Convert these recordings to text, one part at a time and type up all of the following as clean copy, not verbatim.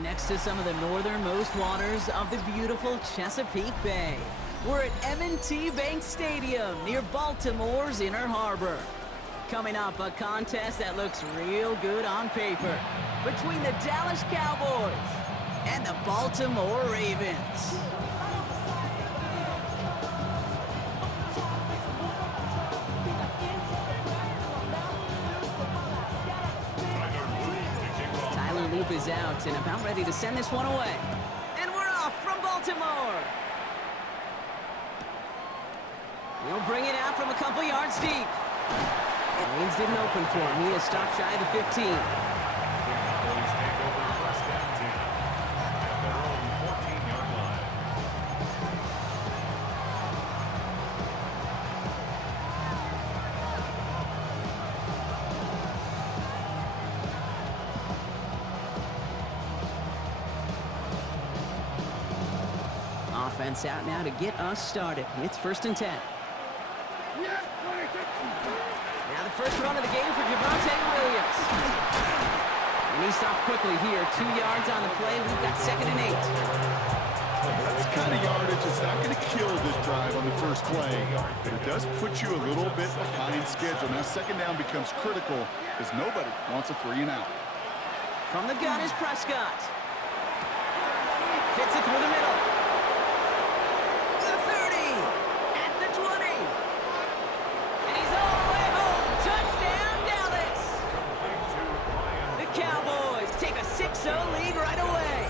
Next to some of the northernmost waters of the beautiful Chesapeake Bay, we're at M&T Bank Stadium near Baltimore's Inner Harbor. Coming up, a contest that looks real good on paper between the Dallas Cowboys and the Baltimore Ravens. Loop is out and about ready to send this one away. And we're off from Baltimore. He'll bring it out from a couple yards deep. Lanes didn't open for him. He has stopped shy of the 15. Cowboys take over first down 10 at their own 14-yard line. Offense out now to get us started. It's 1st and 10. Now the first run of the game for Javonte Williams. And he stopped quickly here. 2 yards on the play. We've got 2nd and 8. That's the kind of yardage that's not going to kill this drive on the first play, but it does put you a little bit behind schedule. Now 2nd down becomes critical because nobody wants a 3 and out. From the gun is Prescott. Fits it through the middle. Lead right away.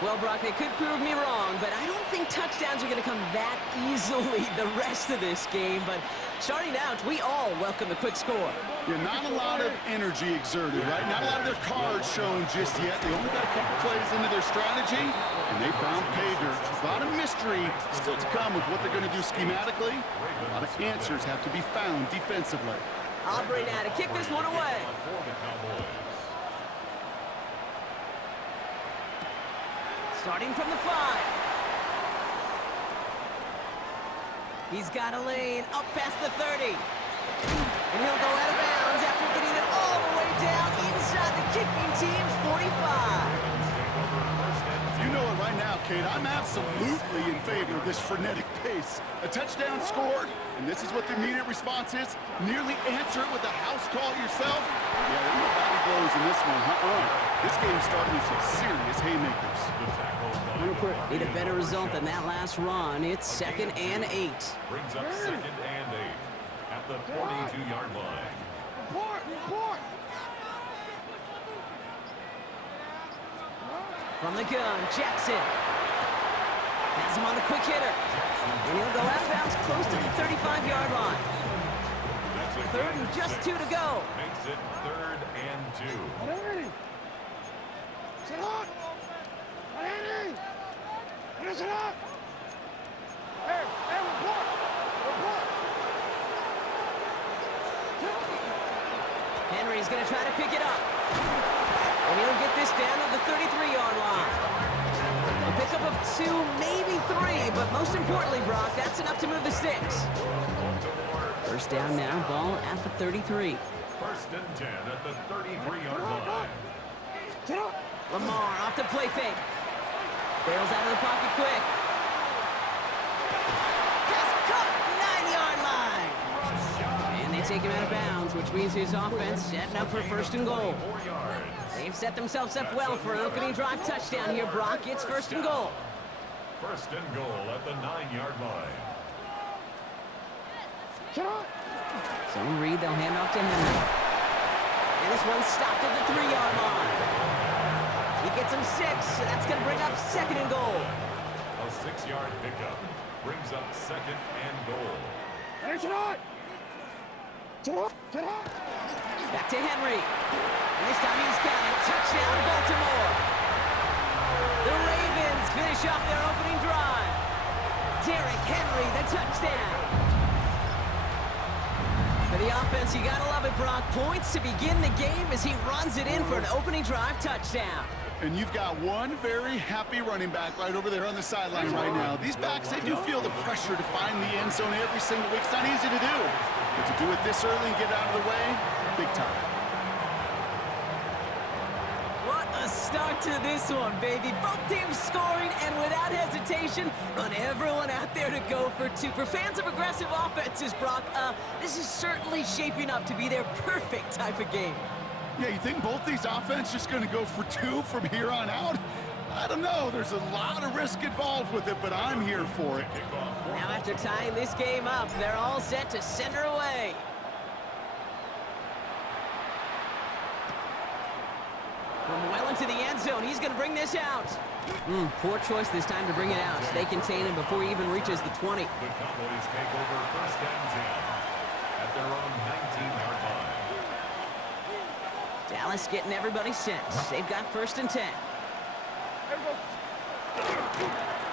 Well, Brock, they could prove me wrong, but I don't think touchdowns are going to come that easily the rest of this game. But starting out, we all welcome the quick score. Yeah, not a lot of energy exerted, right? Not a lot of their cards shown just yet. They only got a couple plays into their strategy, and they found pay dirt. A lot of mystery still to come with what they're going to do schematically. A lot of answers have to be found defensively. Aubrey now to kick this one away. Starting from the 5. He's got a lane up past the 30. And he'll go out of bounds after getting it all the way down inside the kicking team's 45. You know it right now, Kate. I'm absolutely in favor of this frenetic pace. A touchdown scored, and this is what the immediate response is. Nearly answer it with a house call yourself. Yeah, there are no body blows in this one. This game's starting with some serious haymakers. Need a better result than that last run. It's 2nd and 8. Brings up 2nd and 8 at the 42-yard line. From the gun, Jackson. Has him on the quick hitter. And he'll go out of bounds close to the 35-yard line. 3rd and just 2 to go. Makes it 3rd and 2. Henry's going to try to pick it up. And he'll get this down to the 33-yard line. A pickup of 2, maybe 3, but most importantly, Brock, that's enough to move the sticks. 1st down now, ball at the 33. 1st and 10 at the 33-yard line. Lamar off the play fake. Bails out of the pocket quick. Just caught, 9-yard line. And they take him out of bounds, which means his offense setting up for 1st and goal. They've set themselves up well for an opening drive touchdown here, Brock. It's 1st and goal. 1st and goal at the 9-yard line. Zone read, they'll hand off to Henry. And this one's stopped at the 3-yard line. He gets him 6, so that's going to bring up 2nd and goal. A 6-yard pickup brings up 2nd and goal. Back to Henry. And this time he's got a touchdown, Baltimore. The Ravens finish off their opening drive. Derrick Henry, the touchdown. For the offense, you gotta love it, Brock. Points to begin the game as he runs it in for an opening drive touchdown. And you've got one very happy running back right over there on the sideline right now. These backs, they do feel the pressure to find the end zone every single week. It's not easy to do. But to do it this early and get out of the way, big time. start to this one, baby. Both teams scoring, and without hesitation, run everyone out there to go for two. For fans of aggressive offenses, Brock, this is certainly shaping up to be their perfect type of game. Yeah, you think both these offenses just going to go for two from here on out? I don't know. There's a lot of risk involved with it, but I'm here for it. Now after tying this game up, they're all set to send her away. From well into the end zone, he's going to bring this out. Poor choice this time to bring it out. They contain him before he even reaches the 20. The Cowboys take over first and 10 at their own 19-yard line. Dallas getting everybody set. They've got first and 10.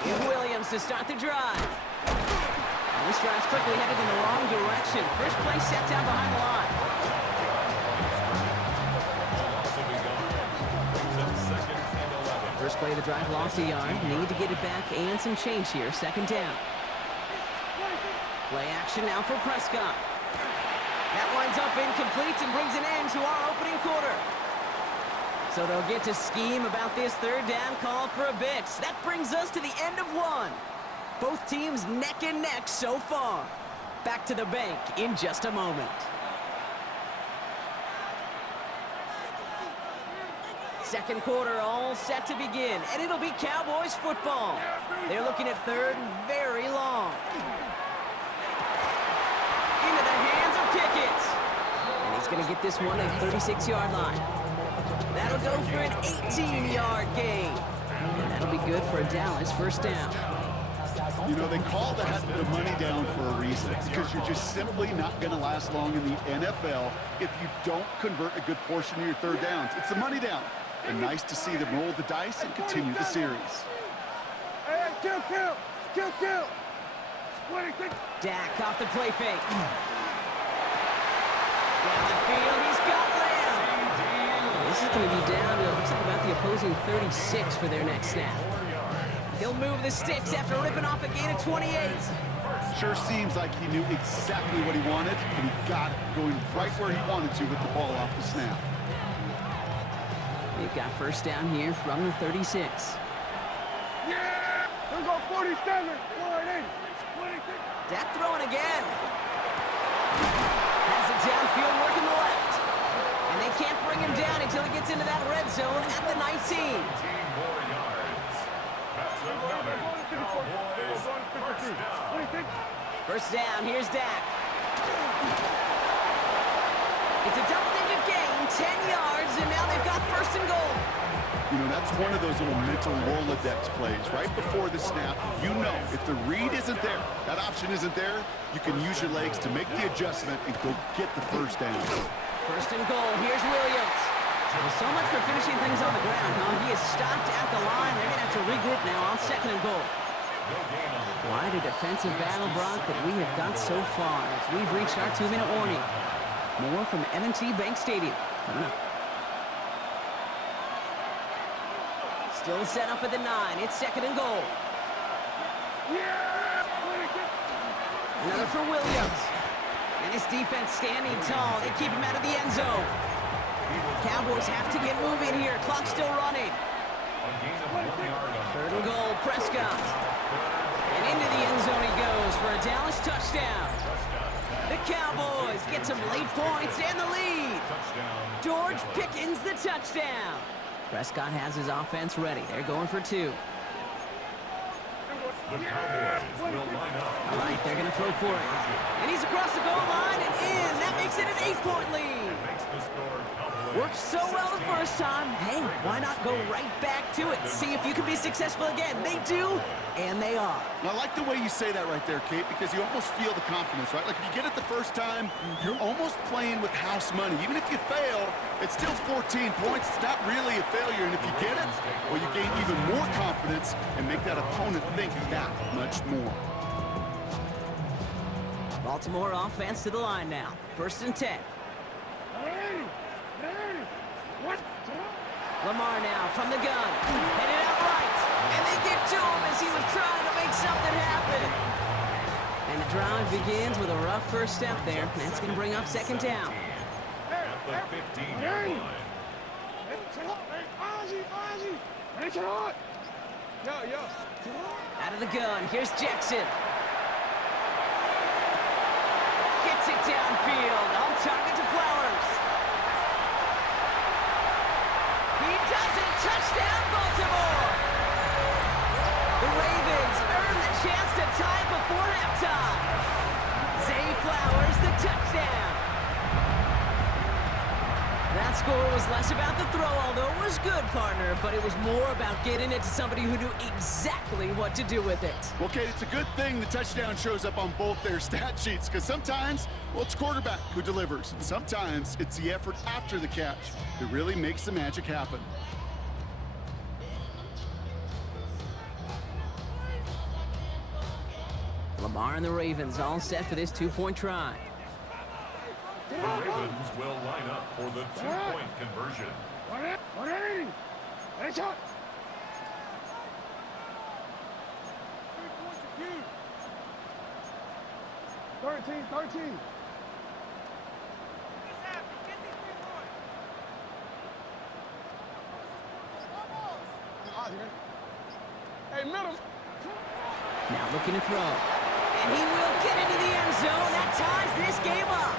Here's Williams to start the drive. And this drive's quickly headed in the wrong direction. First play set down behind the line. First play of the drive lost a yard. Need to get it back and some change here. Second down. Play action now for Prescott. That winds up incomplete and brings an end to our opening quarter. So they'll get to scheme about this third down call for a bit. That brings us to the end of one. Both teams neck and neck so far. Back to the bank in just a moment. Second quarter all set to begin, and it'll be Cowboys football. They're looking at third and very long. Into the hands of Pickett. And he's going to get this one at the 36-yard line. That'll go for an 18-yard gain. And that'll be good for a Dallas first down. You know, they call that the money down for a reason, because you're just simply not going to last long in the NFL if you don't convert a good portion of your third downs. It's the money down. And nice to see them roll the dice and continue the series. Hey, kill! Dak off the play fake. Down the field, he's got Lamb. This is going to be down to, looks like about the opposing 36 for their next snap. He'll move the sticks after ripping off a gain of 28. Sure seems like he knew exactly what he wanted, and he got it, going right where he wanted to with the ball off the snap. They've got first down here from the 36. Yeah! We'll go 47, 46. Dak throwing again. Has it downfield working the left. And they can't bring him down until he gets into that red zone at the 19. 18 more yards. That's another Cowboys first down. First down, here's Dak. It's a double-digit gain, 10 yards, and now they've got first and goal. You know, that's one of those little mental Rolodex plays. Right before the snap, you know if the read isn't there, that option isn't there, you can use your legs to make the adjustment and go get the first down. First and goal, here's Williams. Well, so much for finishing things on the ground, huh? He is stopped at the line. They're going to have to regroup now on second and goal. Quite a defensive battle, Brock, that we have got so far as we've reached our 2-minute warning. More from M&T Bank Stadium coming up. Still set up at the 9. It's second and goal. Another for Williams. And his defense standing tall. They keep him out of the end zone. Cowboys have to get moving here. Clock still running. Third and goal, Prescott. And into the end zone he goes for a Dallas touchdown. The Cowboys get some late points and the lead. George Pickens the touchdown. Prescott has his offense ready. They're going for two. The Cowboys will line up. All right, they're going to throw for it. And he's across the goal line and in. That makes it an 8-point lead. Makes the score Cowboys. Worked so well the first time. Hey, why not go right back to it? See if you can be successful again. They do, and they are. Well, I like the way you say that right there, Kate, because you almost feel the confidence, right? Like if you get it the first time, you're almost playing with house money. Even if you fail, it's still 14 points. It's not really a failure. And if you get it, well, you gain even more confidence and make that opponent think that much more. Baltimore offense to the line now. First and 10. Lamar now from the gun. Headed out right. And they get to him as he was trying to make something happen. And the drive begins with a rough first step there. That's going to bring up second down. At the 15-yard line. Out of the gun, here's Jackson. Gets it downfield, on target to Flowers. He does it, touchdown Baltimore! The Ravens earn the chance to tie before halftime. Zay Flowers, the touchdown. That score was less about the throw, although it was good, partner, but it was more about getting it to somebody who knew exactly what to do with it. Well, Kate, it's a good thing the touchdown shows up on both their stat sheets, because sometimes, well, it's quarterback who delivers, and sometimes it's the effort after the catch that really makes the magic happen. Lamar and the Ravens all set for this two-point try. The Ravens will line up for the two-point conversion. 13. Hey, middle. Now looking to throw. And he will get into the end zone. That ties this game up.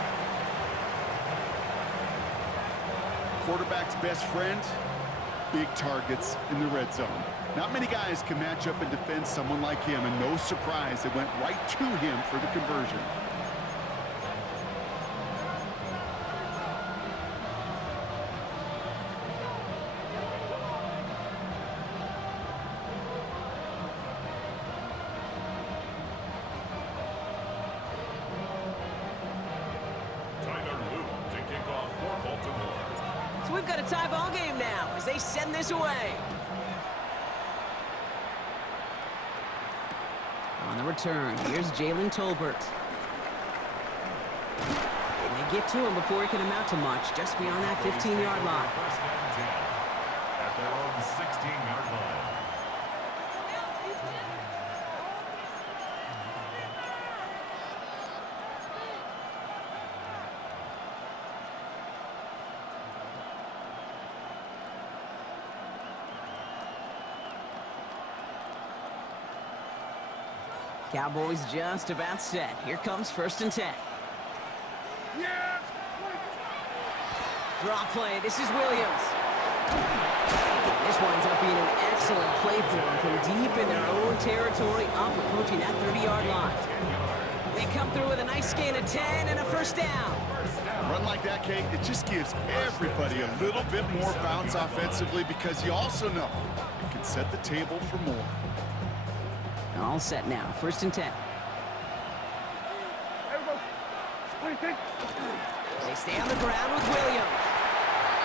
Quarterback's best friend, big targets in the red zone. Not many guys can match up and defend someone like him, and no surprise, it went right to him for the conversion. So we've got a tie ball game now as they send this away. On the return, here's Jalen Tolbert. They get to him before he can amount to much, just beyond that 15-yard line. First and 10 at their own 16-yard line. Cowboys just about set. Here comes 1st and 10. Draw play. This is Williams. This winds up being an excellent play for them from deep in their own territory, up approaching that 30-yard line. They come through with a nice gain of 10 and a first down. A run like that, Kate, it just gives everybody a little bit more bounce offensively, because you also know it can set the table for more. All set now. 1st and 10. They stay on the ground with Williams.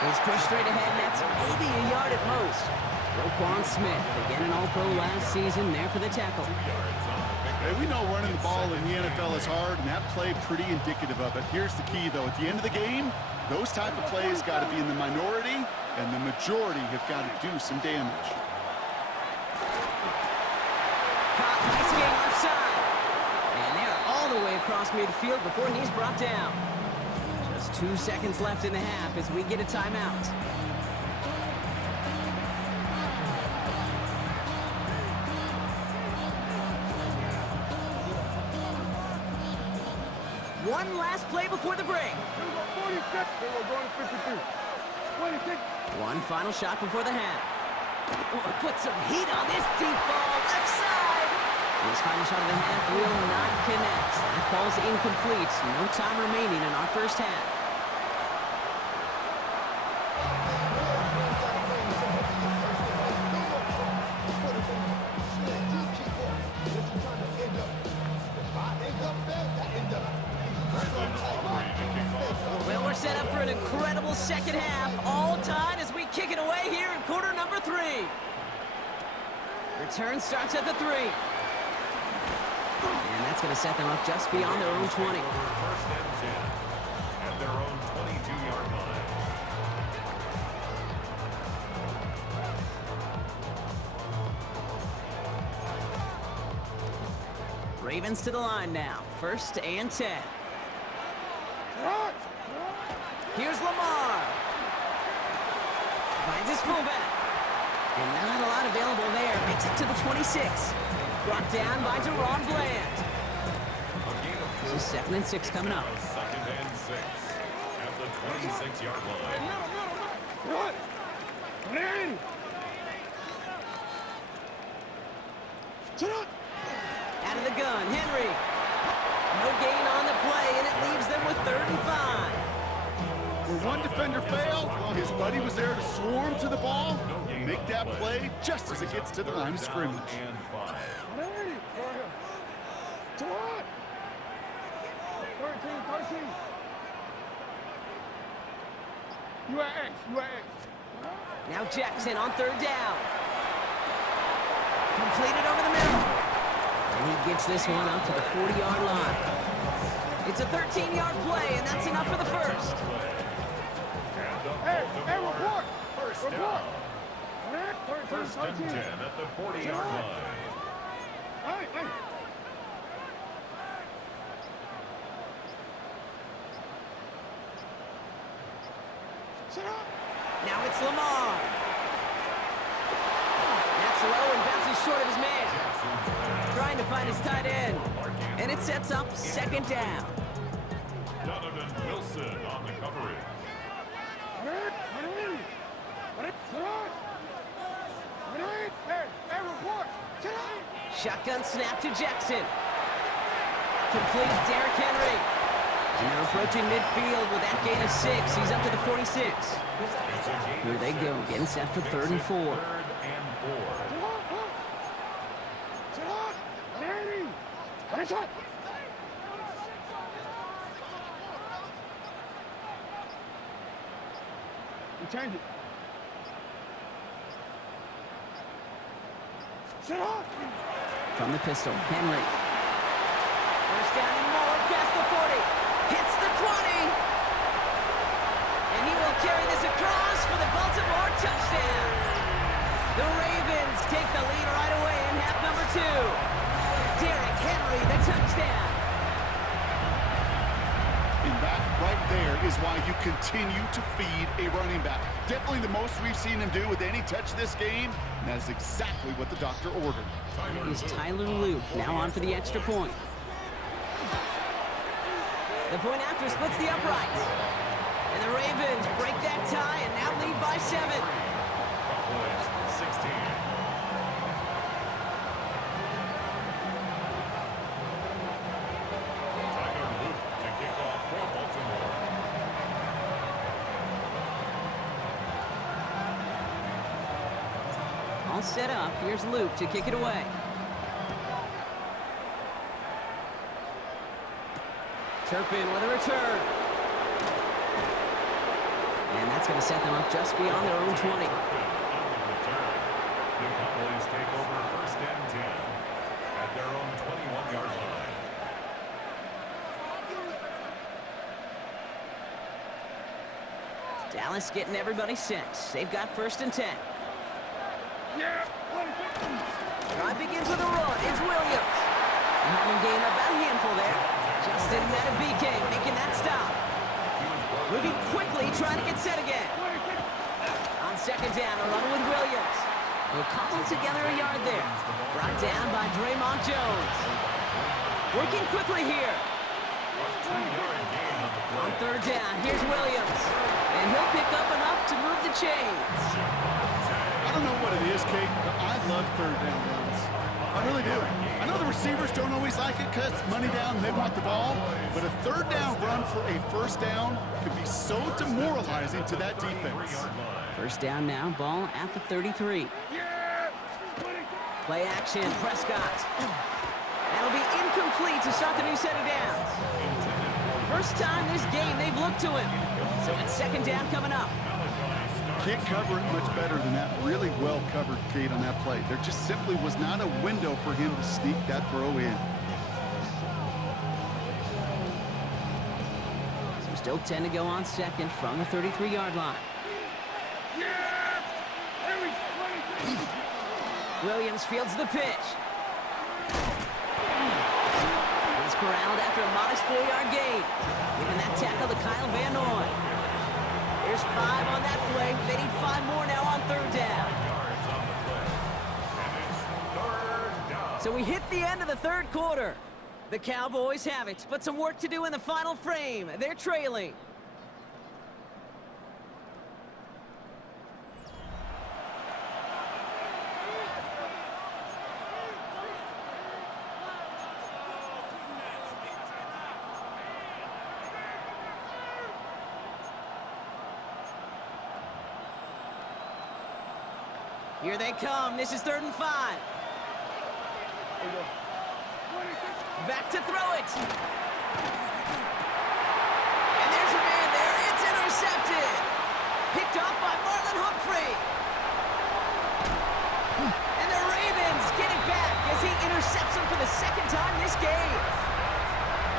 He's pushed straight ahead, and that's maybe a yard at most. Roquan Smith, again an All-Pro last season, there for the tackle. Hey, we know running the ball in the NFL is hard, and that play pretty indicative of it. Here's the key, though. At the end of the game, those type of plays got to be in the minority, and the majority have got to do some damage. Nice game left side. And they're all the way across midfield before he's brought down. Just 2 seconds left in the half as we get a timeout. One last play before the break. One final shot before the half. Oh, put some heat on this deep ball left side. This final shot of the half will not connect. That falls incomplete. No time remaining in our first half. Well, we're set up for an incredible second half. All tied as we kick it away here in quarter number 3. Return starts at the 3. And that's going to set them up just beyond their own 20. 1st and 10 at their own 22-yard line. Ravens to the line now. 1st and 10. Here's Lamar. Finds his fullback. And not a lot available there. Makes it to the 26. Brought down by Deron Bland. This is 2nd and 6 coming up. 2nd and 6 at the 26-yard line. What? Man! Out of the gun, Henry. No gain on the play, and it leaves them with 3rd and 5. Where one defender failed, well, his buddy was there to swarm to the ball and make that play just as it gets to the line of scrimmage. And 5. To what? 13. You at X. Now Jackson on 3rd down. Completed over the middle. And he gets this one up to the 40-yard line. It's a 13-yard play, and that's enough for the first. Hey, report! First Report! down. 1st and 10 at the 40-yard line. Hey! Shut up! Now it's Lamar. That's low and bounces short of his man. Trying to find his tight end. And it sets up 2nd down. Donovan Wilson on the coverage. Hey, report! Shotgun snap to Jackson. Complete Derrick Henry. And they're approaching midfield with that gain of 6. He's up to the 46. Here they go, getting set for 3rd and 4. 3rd and 4. You change it. Shut up! From the pistol, Henry. First down and more, past the 40. Hits the 20. And he will carry this across for the Baltimore touchdown. The Ravens take the lead right away in half number 2. Derrick Henry, the touchdown. And that right there is why you continue to feed a running back. Definitely the most we've seen him do with any touch this game. And that is exactly what the doctor ordered. Is Tyler Luke now on for the extra point. The point after splits the uprights. And the Ravens break that tie and now lead by 7. Cowboys 16. Tyler Luke to kick off for Baltimore. All set up. Here's Luke to kick it away. Turpin with a return. And that's going to set them up just beyond their own 20. On the return. The Cowboys take over 1st and 10 at their own 21-yard line. Dallas getting everybody set. They've got 1st and 10. Yeah! Drive begins with a run. It's Williams. Having gained about a handful there. Justin Metabike making that stop. Moving quickly, trying to get set again. On 2nd down, a run with Williams. Will cobble together a yard there. Brought down by Draymond Jones. Working quickly here. On 3rd down, here's Williams. And he'll pick up enough to move the chains. I don't know what it is, Kate, but I love 3rd down runs. I really do. I know the receivers don't always like it because money down, they want the ball. But a 3rd down run for a 1st down could be so demoralizing to that defense. 1st down now, ball at the 33. Play action, Prescott. That'll be incomplete to start the new set of downs. First time this game they've looked to him. So it's 2nd down coming up. Can't cover it much better than that. Really well covered, Kate, on that play. There just simply was not a window for him to sneak that throw in. So still 10 to go on 2nd from the 33-yard line. Williams fields the pitch. He's corralled after a modest 4-yard gain. Giving that tackle to Kyle Van Noy. There's 5 on that play. They need 5 more now on third down. Yards on the play. And it's third down. So we hit the end of the third quarter. The Cowboys have it, but some work to do in the final frame. They're trailing. Here they come. This is 3rd and 5. Back to throw it. And there's a man there. It's intercepted. Picked off by Marlon Humphrey. And the Ravens get it back as he intercepts him for the 2nd time this game.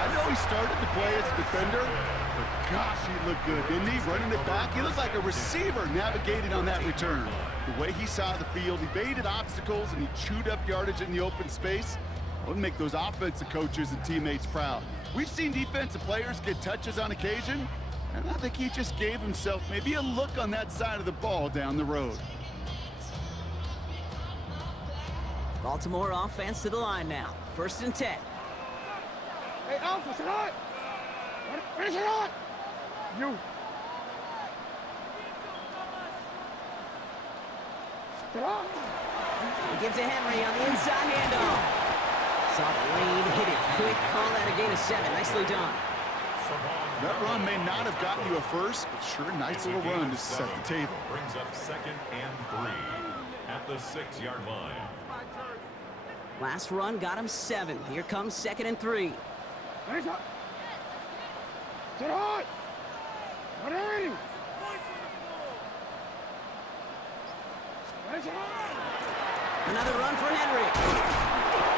I know he started to play as a defender, but gosh, he looked good, didn't he? Running it back, he looked like a receiver navigating on that return. The way he saw the field, he baited obstacles, and he chewed up yardage in the open space. It would make those offensive coaches and teammates proud. We've seen defensive players get touches on occasion, and I think he just gave himself maybe a look on that side of the ball down the road. Baltimore offense to the line now. 1st and 10. Hey, Alpha, sit on! Finish it on! You! Sit on! Give to Henry on the inside handoff. Saw the lane, hit it quick, call that a gain of 7. Nicely done. That run may not have gotten you a first, but sure, nice little run to set the table. Brings up 2nd and 3 at the 6-yard line. Last run got him 7. Here comes 2nd and 3. Finish up! Sit on! What are you? Finish it on! Another run for Henry.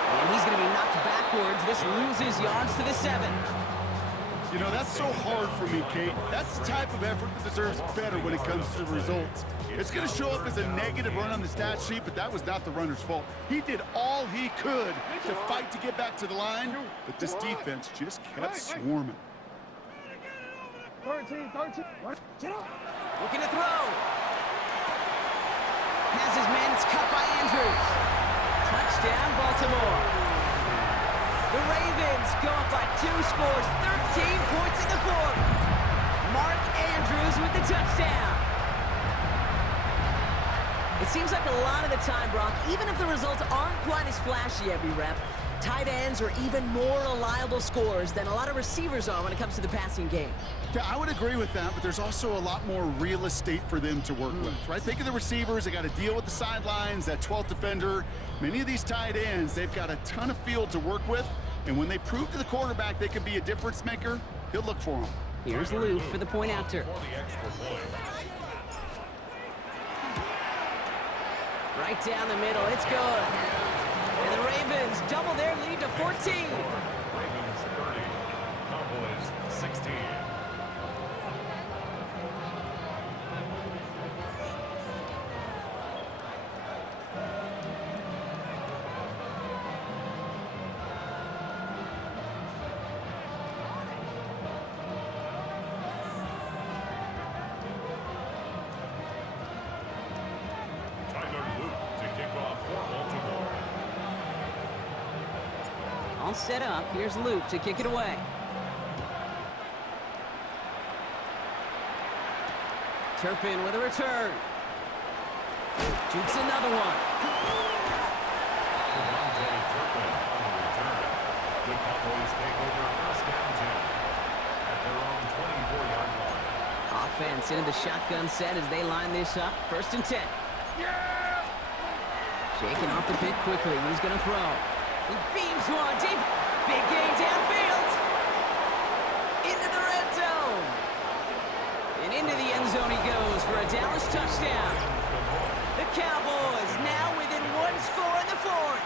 And he's going to be knocked backwards. This loses yards to the 7. You know, that's so hard for me, Kate. That's the type of effort that deserves better when it comes to the results. It's going to show up as a negative run on the stat sheet, but that was not the runner's fault. He did all he could to fight to get back to the line, but this defense just kept swarming. 13. What? Sit on! Looking to throw. Has his man. It's cut by Andrews. Touchdown, Baltimore. The Ravens go up by 2 scores, 13 points in the 4th. Mark Andrews with the touchdown. It seems like a lot of the time, Brock, even if the results aren't quite as flashy every rep, tight ends are even more reliable scorers than a lot of receivers are when it comes to the passing game. Yeah, I would agree with that, but there's also a lot more real estate for them to work with, right? Think of the receivers. They got to deal with the sidelines, that 12th defender. Many of these tight ends, they've got a ton of field to work with, and when they prove to the quarterback they can be a difference maker, he'll look for them. Here's Luke for the point after. For the extra point. Right down the middle, it's good. And the Ravens double their lead to 14. Ravens 30, Cowboys 16. All set up. Here's Luke to kick it away. Turpin with a return. Shoots another one. The Cowboys take over 1st and 10 at their own 24-yard line. Offense into the shotgun set as they line this up. 1st and 10. Shaking off the pick quickly. He's going to throw. He beams one deep. Big gain downfield. Into the red zone. And into the end zone he goes for a Dallas touchdown. The Cowboys now within 1 score in the 4th.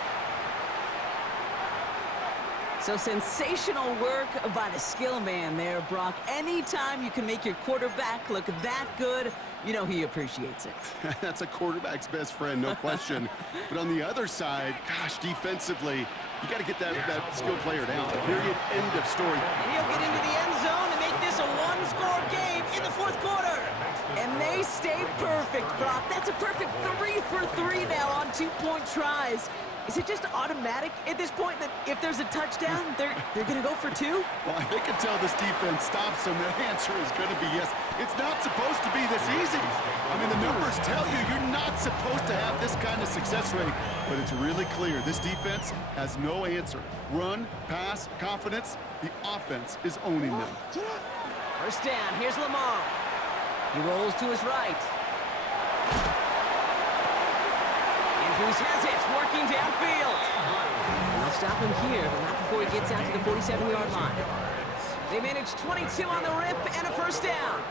So sensational work by the skill man there, Brock. Anytime you can make your quarterback look that good, you know he appreciates it. That's a quarterback's best friend, no question. But on the other side, gosh, defensively, you got to get that skilled player down. Period. End of story. And he'll get into the end zone to make this a 1-score game in the 4th quarter. And they stay perfect, Brock. That's a perfect 3 for 3 now on 2-point tries. Is it just automatic at this point that if there's a touchdown, they're going to go for 2? Well, I think until this defense stops them, the answer is going to be yes. It's not supposed to be this easy. I mean, the numbers tell you you're not supposed to have this kind of success rate, but it's really clear this defense has no answer. Run, pass, confidence, the offense is owning them. First down, here's Lamar. He rolls to his right. Andrews has it, working downfield. And they'll stop him here, but not before he gets out to the 47-yard line. They manage 22 on the rip and a first down.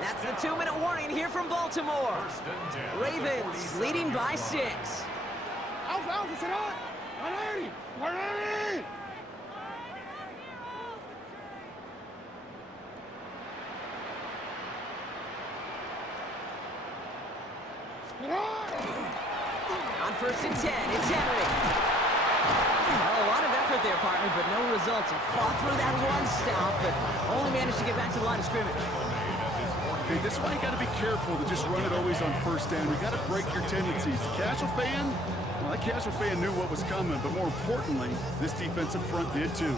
That's the 2-minute warning here from Baltimore. Ravens leading by 6. Alpha, sit on! 180! 180! On first and 10, it's Henry. Well, a lot of effort there, partner, but no results. He fought through that one stop, but only managed to get back to the line of scrimmage. Okay, this is why you got to be careful to just run it always on first down. You got to break your tendencies. The casual fan, well, that casual fan knew what was coming, but more importantly, this defensive front did too.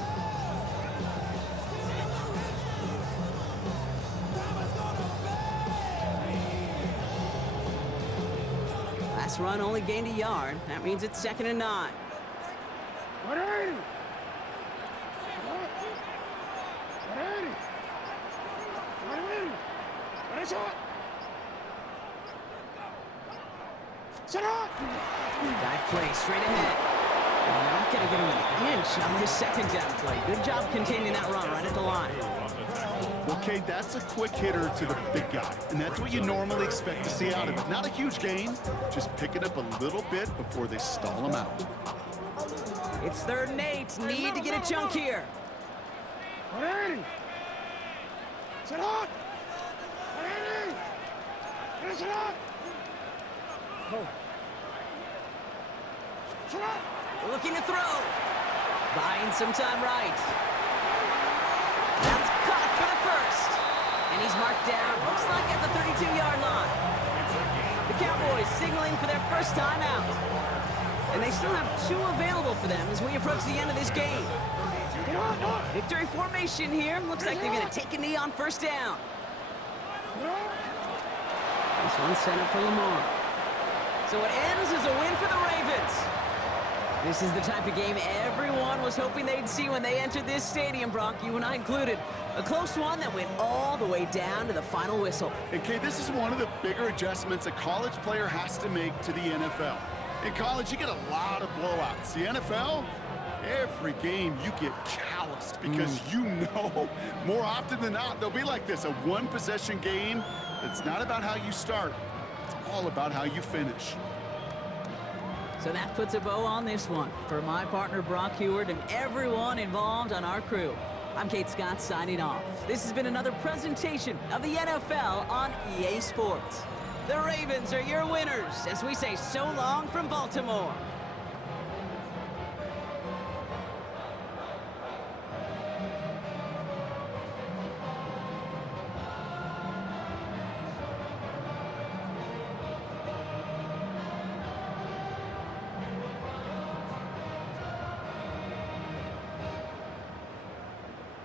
Last run only gained a yard. That means it's 2nd and 9. 180! 180! 180! What is it? Sit up! Dive play straight ahead. Well, they're not going to get him an inch on this second down play. Good job containing that run right at the line. Okay, that's a quick hitter to the big guy, and that's what you normally expect to see out of it. Not a huge gain, just picking up a little bit before they stall him out. It's 3rd and 8. Need to get a chunk here. 180! Sit up! 180! Finish it up! Go. Sit up! Looking to throw. Buying some time right. That's caught for the first. And he's marked down, looks like at the 32-yard line. The Cowboys signaling for their first time out. And they still have 2 available for them as we approach the end of this game. Victory formation here. Looks like they're going to take a knee on first down. This one's sent up for Lamar. So it ends as a win for the Ravens. This is the type of game everyone was hoping they'd see when they entered this stadium, Brock, you and I included. A close one that went all the way down to the final whistle. And Kay, this is one of the bigger adjustments a college player has to make to the NFL. In college, you get a lot of blowouts. The NFL, every game you get calloused because you know more often than not they'll be like this, a one-possession game. It's not about how you start. It's all about how you finish. So that puts a bow on this one. For my partner, Brock Heward, and everyone involved on our crew, I'm Kate Scott signing off. This has been another presentation of the NFL on EA Sports. The Ravens are your winners as we say so long from Baltimore.